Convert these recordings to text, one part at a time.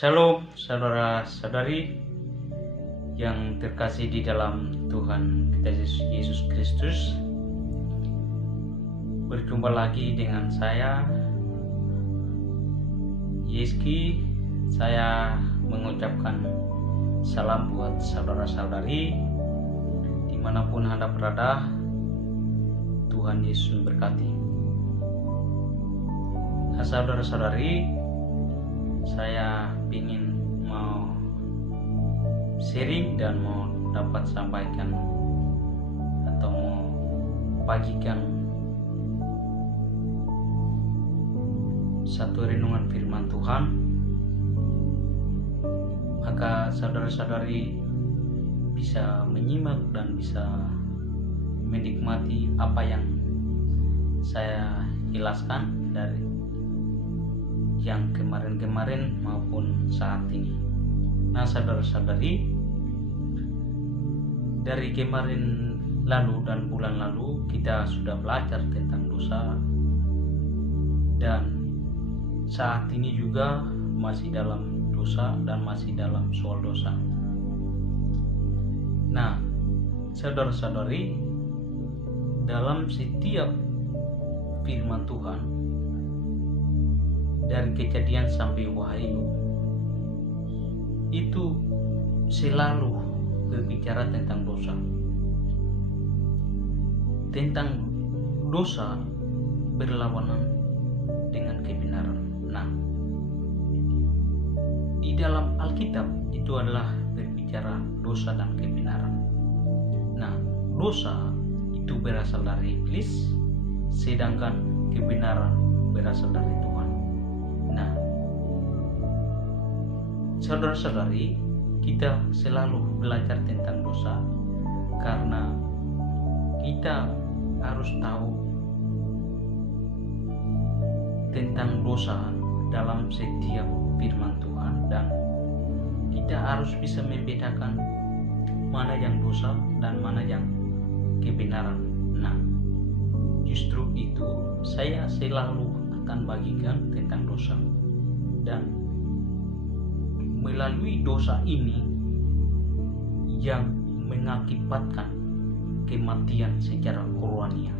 Shalom saudara-saudari yang terkasih di dalam Tuhan kita Yesus Kristus. Berjumpa lagi dengan saya Yeski. Saya mengucapkan salam buat saudara-saudari dimanapun Anda berada. Tuhan Yesus memberkati. Nah, saudara-saudari, saya ingin mau sharing dan mau dapat sampaikan atau mau bagikan satu renungan firman Tuhan. Maka saudara-saudari bisa menyimak dan bisa menikmati apa yang saya jelaskan dari yang kemarin-kemarin maupun saat ini. Nah, saudara-saudari, dari kemarin lalu dan bulan lalu kita sudah belajar tentang dosa, dan saat ini juga masih dalam dosa dan masih dalam soal dosa. Nah, saudara-saudari, dalam setiap firman Tuhan dari Kejadian sampai Wahyu itu selalu berbicara tentang dosa. Tentang dosa berlawanan dengan kebenaran. Nah, di dalam Alkitab itu adalah berbicara dosa dan kebenaran. Nah, dosa itu berasal dari iblis, sedangkan kebenaran berasal dari Tuhan. Nah, saudara-saudari, kita selalu belajar tentang dosa karena kita harus tahu tentang dosa dalam setiap firman Tuhan, dan kita harus bisa membedakan mana yang dosa dan mana yang kebenaran. Nah, justru itu saya selalu akan bagikan tentang dosa, dan melalui dosa ini yang mengakibatkan kematian secara rohani.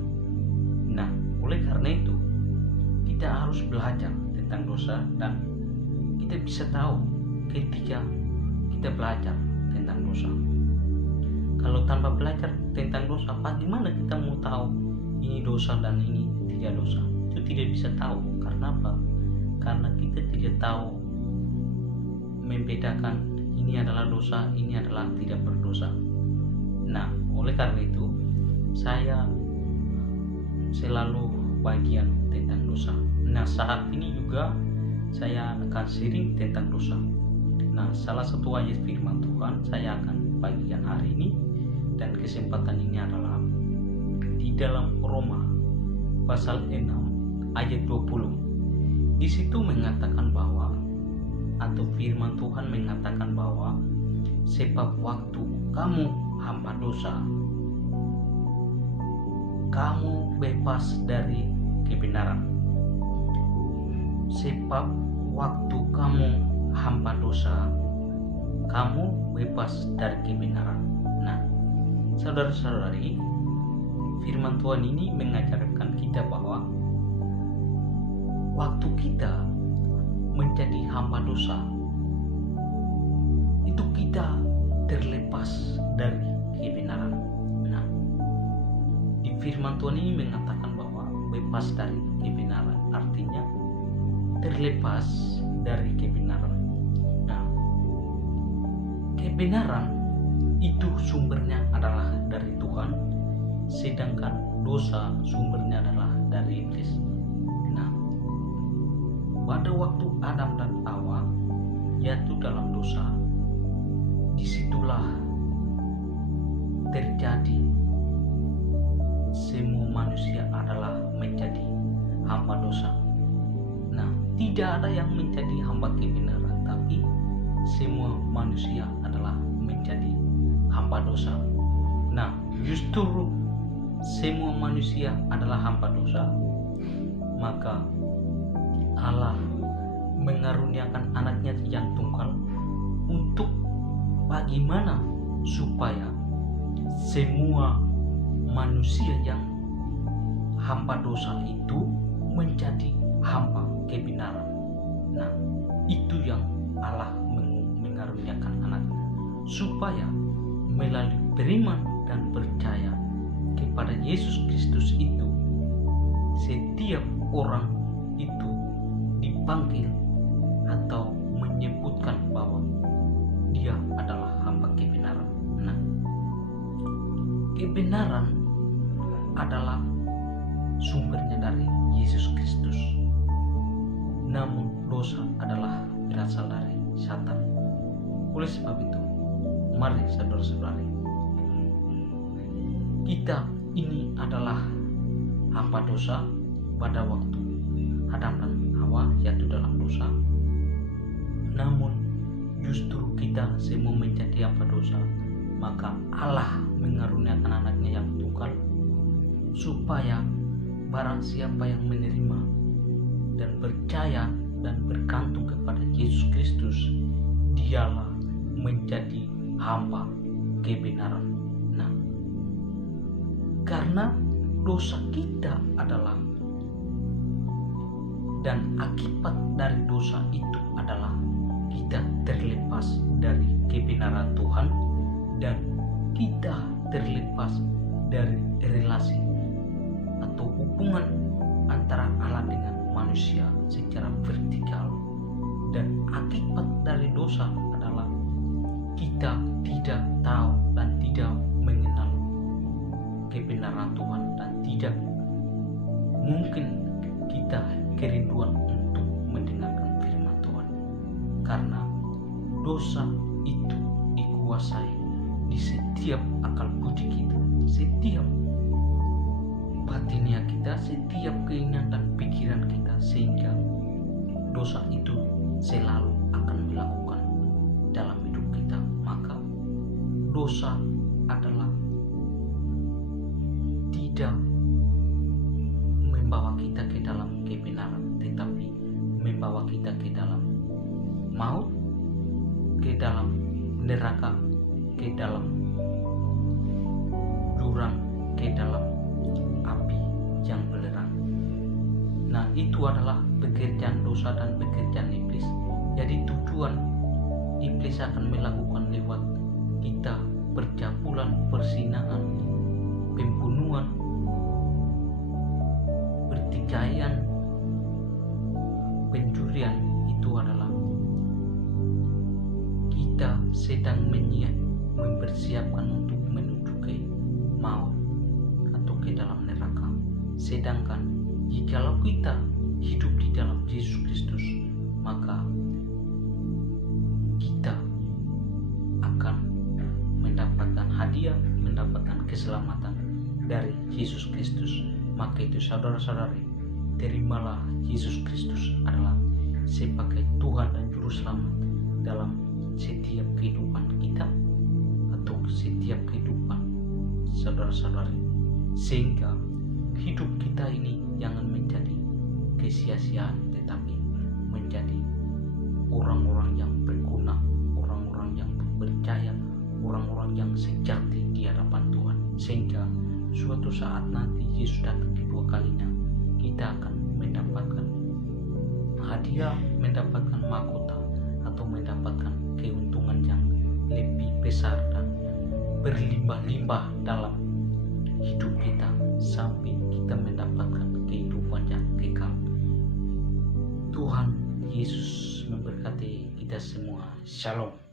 Nah, oleh karena itu kita harus belajar tentang dosa, dan kita bisa tahu ketika kita belajar tentang dosa. Kalau tanpa belajar tentang dosa, bagaimana kita mau tahu ini dosa dan ini tidak dosa? Itu tidak bisa tahu. Karena apa? Karena kita tidak tahu membedakan ini adalah dosa, ini adalah tidak berdosa. Nah, oleh karena itu saya selalu bagian tentang dosa. Nah, saat ini juga saya akan sharing tentang dosa. Nah, salah satu ayat firman Tuhan saya akan bagikan hari ini, dan kesempatan ini adalah di dalam Roma pasal 6 ayat 20. Di situ mengatakan bahwa, atau firman Tuhan mengatakan bahwa, sebab waktu kamu hamba dosa, kamu bebas dari kebenaran. Sebab waktu kamu hamba dosa, kamu bebas dari kebenaran. Nah, saudara-saudari, firman Tuhan ini mengajarkan kita bahwa waktu kita menjadi hamba dosa, itu kita terlepas dari kebenaran. Nah, di firman Tuhan ini mengatakan bahwa bebas dari kebenaran, artinya terlepas dari kebenaran. Nah, kebenaran itu sumbernya adalah dari Tuhan, sedangkan dosa sumbernya adalah dari iblis. Nah, pada waktu Adam dan Hawa jatuh dalam dosa, disitulah terjadi semua manusia adalah menjadi hamba dosa. Nah, tidak ada yang menjadi hamba kebenaran, tapi semua manusia adalah menjadi hamba dosa. Nah, justru semua manusia adalah hamba dosa, maka Allah mengaruniakan anaknya yang tunggal bagaimana supaya semua manusia yang hamba dosa itu menjadi hamba kebenaran. Nah, itu yang Allah mengaruniakan anak, supaya melalui beriman dan percaya kepada Yesus Kristus itu, setiap orang itu dipanggil atau menyebutkan bahwa dia adalah hamba kebenaran. Nah, kebenaran adalah sumbernya dari Yesus Kristus. Namun dosa adalah berasal dari Satan. Oleh sebab itu, mari saudara-saudari, kita ini adalah hamba dosa pada waktu Adam dan Hawa jatuh dalam dosa. Namun justru kita semua menjadi hamba dosa, maka Allah mengaruniakan anaknya yang tunggal, supaya barang siapa yang menerima dan percaya dan bergantung kepada Yesus Kristus, dialah menjadi hamba kebenaran. Nah, karena dosa kita adalah, dan akibat dari dosa itu adalah kita terlepas dari kebenaran Tuhan, dan kita terlepas dari relasi atau hubungan antara Allah dengan manusia secara vertikal. Dan akibat dari dosa adalah kita tidak tahu dan tidak mengenal kebenaran Tuhan, dan tidak mungkin kita kerinduan untuk mendengarkan firman Tuhan, karena dosa itu dikuasai di setiap akal budi kita, setiap batinnya kita, setiap keinginan dan pikiran kita, sehingga dosa itu selalu akan dilakukan dalam hidup kita. Maka dosa adalah tidak membawa kita ke dalam kebenaran, tetapi membawa kita ke dalam maut, ke dalam neraka, ke dalam jurang, ke dalam api yang belerang. Nah, itu adalah pekerjaan dosa dan pekerjaan iblis. Jadi tujuan iblis akan melakukan lewat kita percabulan, perzinahan, pembunuhan, pertikaian, pencurian, itu adalah kita sedang mempersiapkan untuk menuju ke maut atau ke dalam neraka. Sedangkan jikalau kita hidup di dalam Yesus Kristus, maka kita akan mendapatkan hadiah, mendapatkan keselamatan dari Yesus Kristus. Maka itu saudara-saudari, terimalah Yesus Kristus adalah sebagai Tuhan dan Juru Selamat dalam setiap kehidupan kita atau setiap kehidupan saudara-saudari, sehingga hidup kita ini jangan menjadi kesia-siaan, tetapi menjadi orang-orang yang berguna, orang-orang yang percaya, orang-orang yang sejati di hadapan Tuhan, sehingga suatu saat nanti Yesus datang kedua kalinya, kita akan mendapatkan hadiah, mendapatkan mahkota, atau mendapatkan keuntungan yang lebih besar dan berlimpah-limpah dalam hidup kita, sampai kita mendapatkan kehidupan yang kekal. Tuhan Yesus memberkati kita semua. Shalom.